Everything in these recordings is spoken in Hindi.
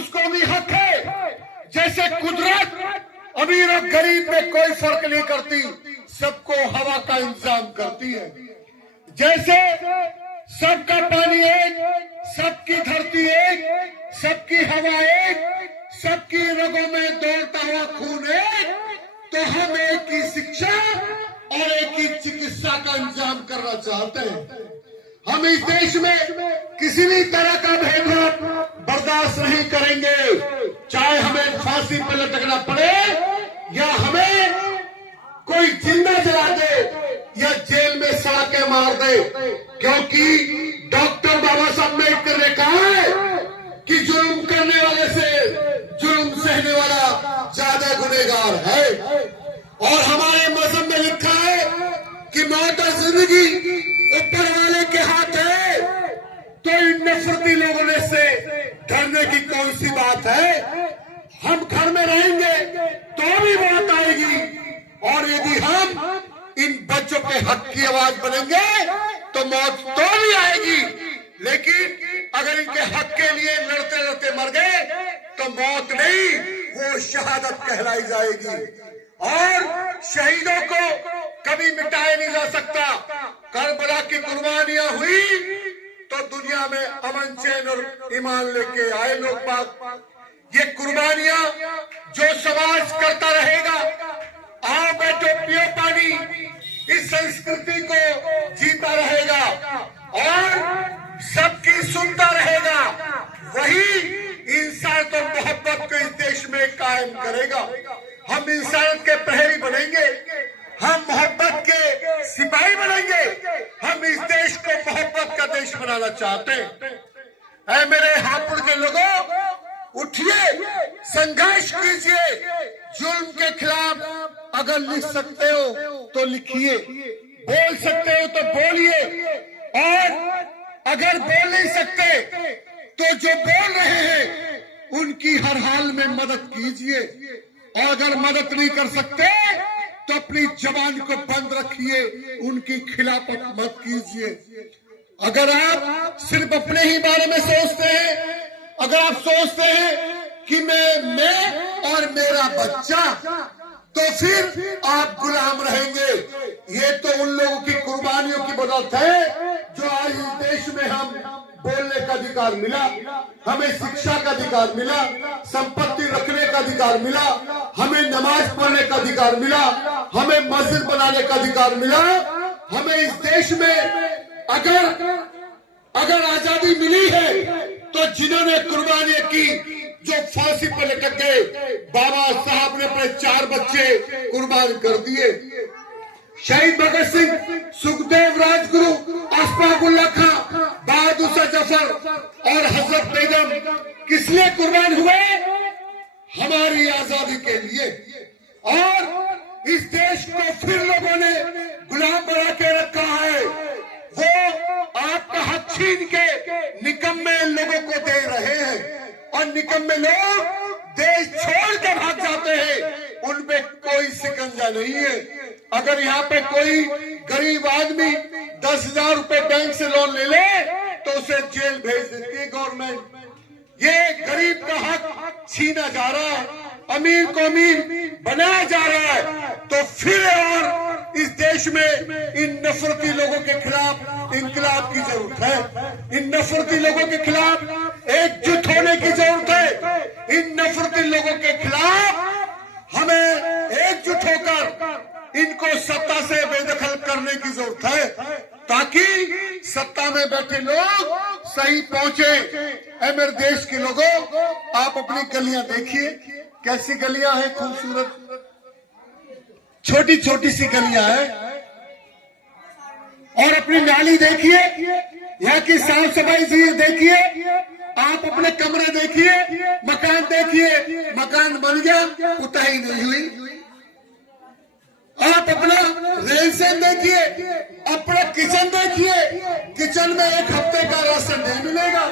उसको भी हक है। जैसे कुदरत अमीर और गरीब में कोई फर्क नहीं करती, सबको हवा का इंतजाम करती है। जैसे सबका पानी एक, सबकी धरती एक, सबकी हवा एक, सबकी रगों में दौड़ता हुआ खून एक, तो हम एक की शिक्षा और एक की चिकित्सा का इंतजाम करना चाहते हैं। हम इस देश में किसी भी तरह का भेदभाव बर्दाश्त नहीं करेंगे, चाहे हमें फांसी पर लटकना पड़े या हमें कोई जिंदा जला दे या जेल में सड़ा के मार दे, क्योंकि डॉक्टर बाबा साहब अम्बेडकर ने कहा है कि जुल्म करने वाले से जुल्म सहने वाला ज्यादा गुनहगार है। और हमारे मजहब में लिखा है कि मौत और जिंदगी ऊपर वाले के हाथ है, तो इन नफरती लोगों ने से डरने की कौन सी बात है। हम घर में रहेंगे तो भी मौत आएगी, और यदि हम इन बच्चों के हक की आवाज बनेंगे तो मौत तो भी आएगी, लेकिन अगर इनके हक के लिए लड़ते लड़ते मर गए तो मौत नहीं, वो शहादत कहलाई जाएगी। और शहीदों को कभी मिटाया नहीं जा सकता। करबला की कुर्बानियां हुई तो दुनिया में अमन चैन और ईमान लेके आए लोग बाग। ये कुर्बानियां जो समाज करता रहेगा, आओ बैठो पियो पानी, इस संस्कृति को जीता रहेगा और सबकी सुनता रहेगा, वही इंसानियत और मोहब्बत को इस देश में कायम करेगा। हम इंसानियत के प्रहरी बनेंगे, हम मोहब्बत के सिपाही बनेंगे, हम इस देश को मोहब्बत का देश बनाना चाहते हैं। ऐ मेरे हापुड़ के लोगों, उठिए, संघर्ष कीजिए, जुल्म के खिलाफ अगर लिख सकते हो तो लिखिए, बोल सकते हो तो बोलिए, और अगर बोल नहीं सकते तो जो बोल रहे हैं उनकी हर हाल में मदद कीजिए, और अगर मदद नहीं कर सकते तो अपनी जबान को बंद रखिए, उनकी खिलाफत मत कीजिए। अगर आप सिर्फ अपने ही बारे में सोचते हैं, अगर आप सोचते हैं कि मैं और मेरा बच्चा, तो फिर आप गुलाम रहेंगे। ये तो उन लोगों की कुर्बानियों की बदौलत है जो आज इस देश में हम बोलने का अधिकार मिला, हमें शिक्षा का अधिकार मिला, संपत्ति रखने का अधिकार मिला, हमें नमाज पढ़ने का अधिकार मिला, हमें मस्जिद बनाने का अधिकार मिला। हमें इस देश में अगर आजादी मिली है तो जिन्होंने कुर्बानियां की, जो फांसी पर लटक गए, बाबा साहब ने अपने 4 बच्चे कुर्बान कर दिए। शहीद भगत सिंह, सुखदेव, राजगुरु, अशफाक उल्लाह खां, बहादुर शाह जफर और हजरत बेगम किस लिए कुर्बान हुए? हमारी आजादी के लिए। और इस देश को फिर लोगों ने गुलाम बना के रखा है, वो आपका हक छीन के निकम्मे लोगों को दे रहे हैं, और निकम्मे लोग देश छोड़ के भाग जाते हैं, उनपे कोई शिकंजा नहीं है। अगर यहाँ पे कोई गरीब आदमी 10,000 रुपए बैंक से लोन ले ले तो उसे जेल भेज देती है गवर्नमेंट। ये गरीब का हक छीना जा रहा है, अमीर को अमीर बनाया जा रहा है। तो फिर और इस देश में इन नफरती लोगों के खिलाफ इंकलाब की जरूरत है। इन नफरती लोगों के खिलाफ एकजुट होने की जरूरत है। इन नफरती लोगों के खिलाफ हमें एकजुट होकर इनको सत्ता से बेदखल करने की जरूरत है, ताकि सत्ता में बैठे लोग सही पहुंचे। ऐ मेरे देश के लोगों, आप अपनी गलियां देखिए, कैसी गलियां हैं, खूबसूरत, छोटी छोटी सी गलियां हैं। और अपनी नाली देखिए, यहाँ की साफ सफाई देखिए, आप अपने कमरे देखिए, मकान देखिए, मकान बन गया, उताई नहीं हुई। आप अपना रेलसेन देखिए, अपना किचन देखिए, किचन में 1 हफ्ते का राशन नहीं मिलेगा।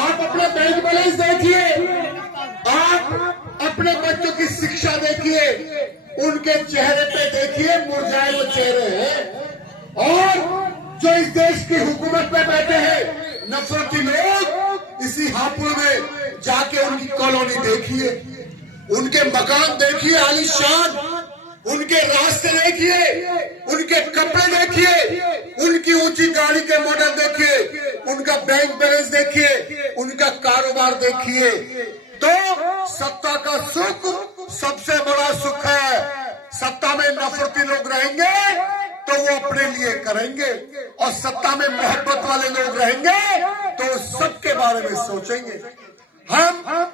आप अपना बैंक बैलेंस देखिए, आप अपने बच्चों की शिक्षा देखिए, उनके चेहरे पे देखिए मुरझाए हुए चेहरे हैं। और जो इस देश की हुकूमत पे बैठे हैं नफरती लोग, इसी हापुड़ में जाके उनकी कॉलोनी देखिए, उनके मकान देखिए आलीशान, उनके रास्ते देखिए, उनके कपड़े देखिए, उनकी ऊंची गाड़ी के मॉडल देखिए, उनका बैंक बैलेंस देखिए, उनका कारोबार देखिए। तो सत्ता का सुख सबसे बड़ा सुख है। सत्ता में नफरती लोग रहेंगे तो वो अपने लिए करेंगे, और सत्ता में मोहब्बत वाले लोग रहेंगे तो सबके बारे में सोचेंगे। हम